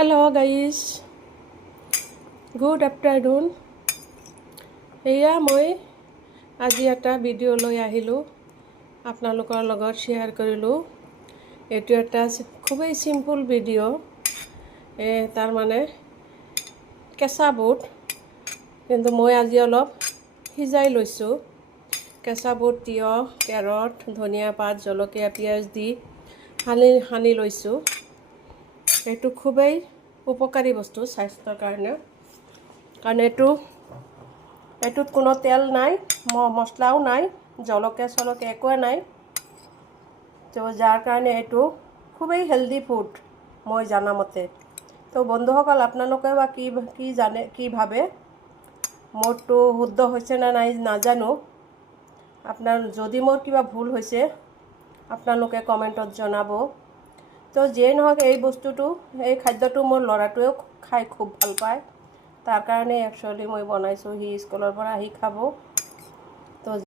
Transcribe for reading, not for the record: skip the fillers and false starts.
hello guys good afternoon एया मैं आज एटा video লৈ আহিলো আপোনালোকৰ লগত শেয়াৰ কৰিলো এটো এটা খুবই সিম্পল ভিডিও তার মানে কেঁচা বুট কিন্তু মই আজি অলপ সিজাই লৈছো কেঁচা বুট তিয়হ কেৰট ধনিয়া পাত জলকীয়া পিয়াজ দি হানি লৈছো এটো খুবই উপকাৰী বস্তু স্বাস্থ্যৰ কাৰণে কাৰণ এটুত কোনো তেল নাই মছলাও নাই জলকীয়া একো নাই তো যাৰ কাৰণে এটো খুবই হেলদি ফুড মই জানা মতে তো বন্ধুসকল আপোনালোকে বা কি জানে কি ভাবে মোৰটো শুদ্ধ হৈছে না নাই নাজানো আপনার যদি মোর কিবা ভুল হৈছে আপোনালোকে কমেন্টত জনাব তো যে নহক এই বস্তুটো এই খাদ্যটো মোর লৰাটোও খাই খুব ভাল পায় তাৰ কাৰণে একচুয়ালি মই বনাইছো হি স্কুলৰ পৰা আহি খাব